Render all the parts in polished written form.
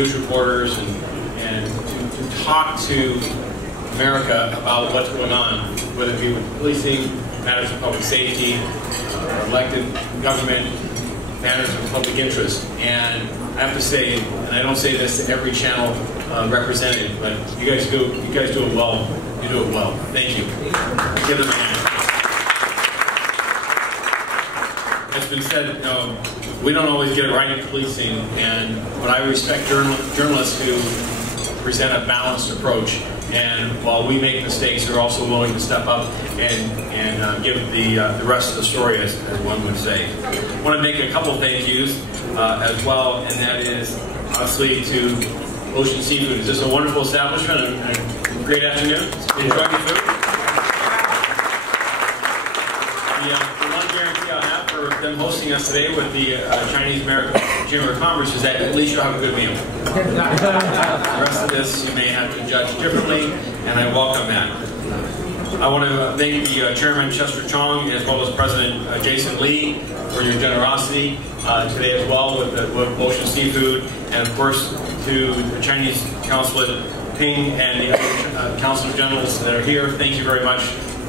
news reporters and to talk to America about what's going on, whether it be with policing, matters of public safety, elected government, matters of public interest. And I have to say, and I don't say this to every channel represented, but you guys do it well. You do it well. Thank you. Give them a hand. It's been said, you know, we don't always get it right in policing, but I respect journalists who present a balanced approach. And while we make mistakes, they're also willing to step up and give the rest of the story, as one would say. I want to make a couple thank yous as well, and that is obviously to Ocean Seafood. Is this a wonderful establishment and a great afternoon? Enjoy your food. The one guarantee I have for them hosting us today with the Chinese American Chamber of Commerce is that at least you'll have a good meal. The rest of this you may have to judge differently, and I welcome that. I want to thank the Chairman Chester Chong as well as President Jason Lee for your generosity today as well with Ocean Seafood, and of course to the Chinese Consulate Ping and the other Consul Generals that are here. Thank you very much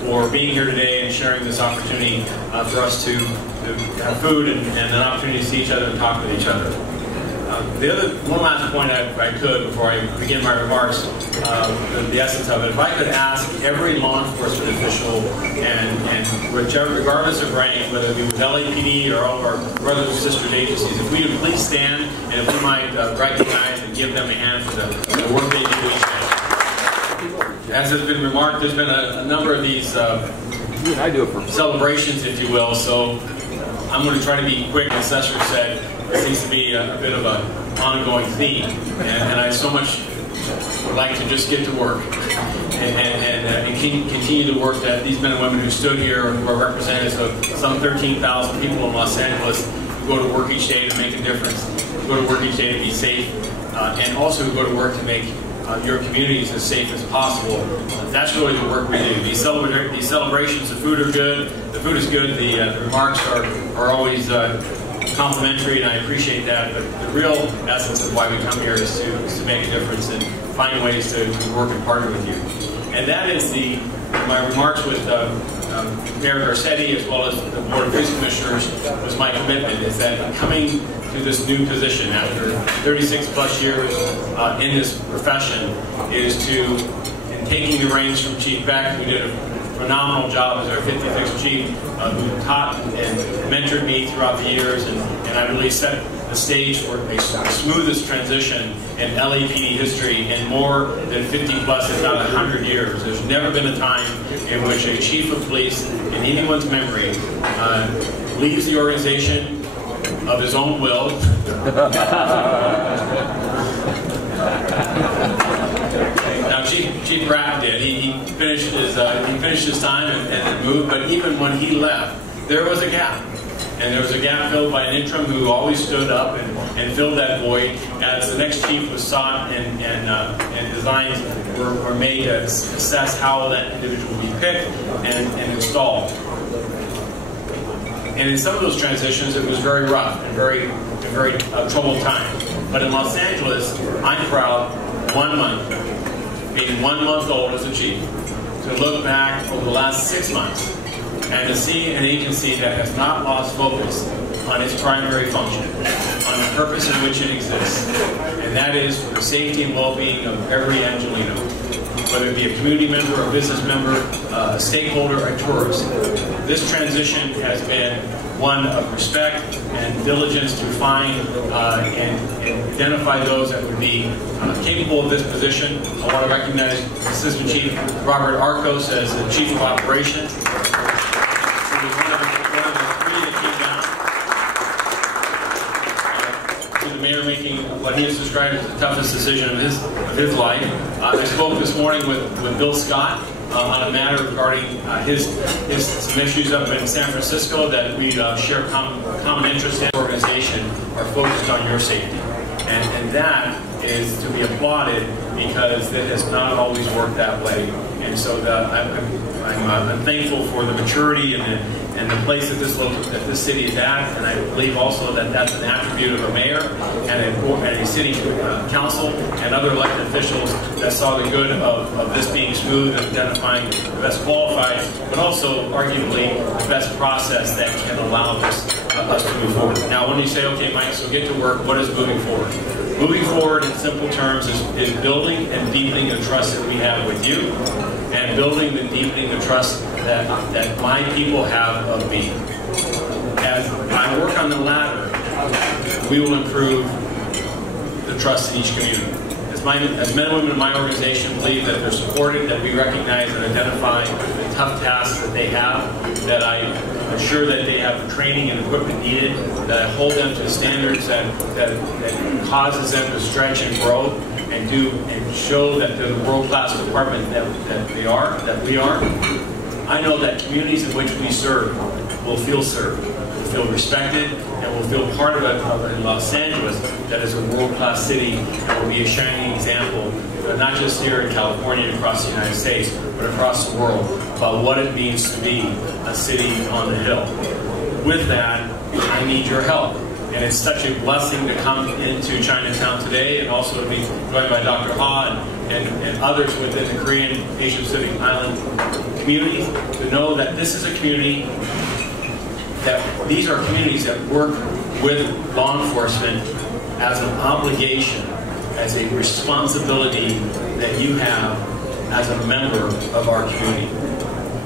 for being here today and sharing this opportunity for us to have food and an opportunity to see each other and talk with each other. One last point I could before I begin my remarks, the essence of it. If I could ask every law enforcement official and regardless of rank, whether it be with LAPD or all of our brothers and sisters agencies, if we would please stand and if we might recognize and give them a hand for the work they do each day. As has been remarked, there's been a number of these celebrations, if you will, so I'm going to try to be quick. As Cesar said, it seems to be a bit of an ongoing theme, and I so much would like to just get to work and continue the work that these men and women who stood here, who are representatives of some 13,000 people in Los Angeles, who go to work each day to make a difference, who go to work each day to be safe, and also who go to work to make your communities as safe as possible. That's really the work we do. These celebrations, the food are good, the food is good, the remarks are always complimentary, and I appreciate that, but the real essence of why we come here is to make a difference and find ways to work and partner with you. And that is my remarks with Mayor Garcetti as well as the Board of Police Commissioners was my commitment, is that coming to this new position after 36 plus years in this profession is in taking the reins from Chief Beck, who did a phenomenal job as our 56th chief, who taught and mentored me throughout the years, and I really set the stage for the smoothest transition in LAPD history in more than 50 plus, if not 100 years. There's never been a time in which a chief of police, in anyone's memory, leaves the organization of his own will. Now, Chief Bratton did. He finished his time and moved. But even when he left, there was a gap, and there was a gap filled by an interim who always stood up and filled that void as the next chief was sought and designs were made to assess how that individual would be picked and installed. And in some of those transitions, it was very rough and very troubled time. But in Los Angeles, I'm proud, 1 month, being 1 month old as a chief, to look back over the last 6 months and to see an agency that has not lost focus on its primary function, on the purpose in which it exists, and that is for the safety and well-being of every Angelino, whether it be a community member, a business member, a stakeholder, a tourist. This transition has been one of respect and diligence to find and identify those that would be capable of this position. I want to recognize Assistant Chief Robert Arcos as the Chief of Operations. He was one of the three that came down to the mayor making what he has described as the toughest decision of his life. I spoke this morning with Bill Scott on a matter regarding some issues up in San Francisco that we share common interest in. The organization are focused on your safety. And that is to be applauded because it has not always worked that way. And so I'm thankful for the maturity and the place that this city is at, and I believe also that that's an attribute of a mayor and a city council and other elected officials that saw the good of this being smooth and identifying the best qualified, but also arguably the best process that can allow us to move forward. Now, when you say, okay, Mike, so get to work, what is moving forward? Moving forward in simple terms is building and deepening the trust that we have with you, and building and deepening the trust that my people have of me. As I work on the latter, we will improve the trust in each community. As men and women in my organization believe that they're supported, that we recognize and identify the tough tasks that they have, that I ensure that they have the training and equipment needed, that I hold them to standards that causes them to stretch and grow and show that they're the world-class department that we are. I know that communities in which we serve will feel served, will feel respected, and will feel part of in Los Angeles that is a world-class city and will be a shining example, not just here in California and across the United States, but across the world, about what it means to be a city on the hill. With that, I need your help. And it's such a blessing to come into Chinatown today and also to be joined by Dr. Ha and others within the Korean Asia Pacific Island community to know that this is a community these are communities that work with law enforcement as an obligation, as a responsibility that you have as a member of our community.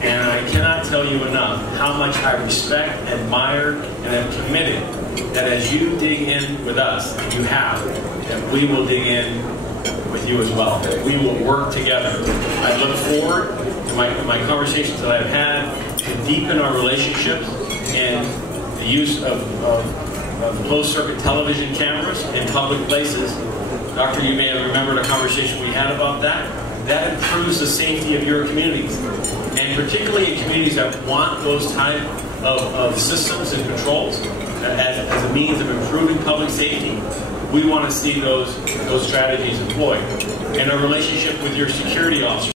And I cannot tell you enough how much I respect, admire, and am committed that as you dig in with us, and you have, that we will dig in with you as well, that we will work together. I look forward to my conversations that I've had to deepen our relationships and the use of closed-circuit television cameras in public places. Doctor, you may have remembered a conversation we had about that. That improves the safety of your communities, and particularly in communities that want those type of systems and controls as a means of improving public safety. We want to see those strategies employed. And our relationship with your security officers.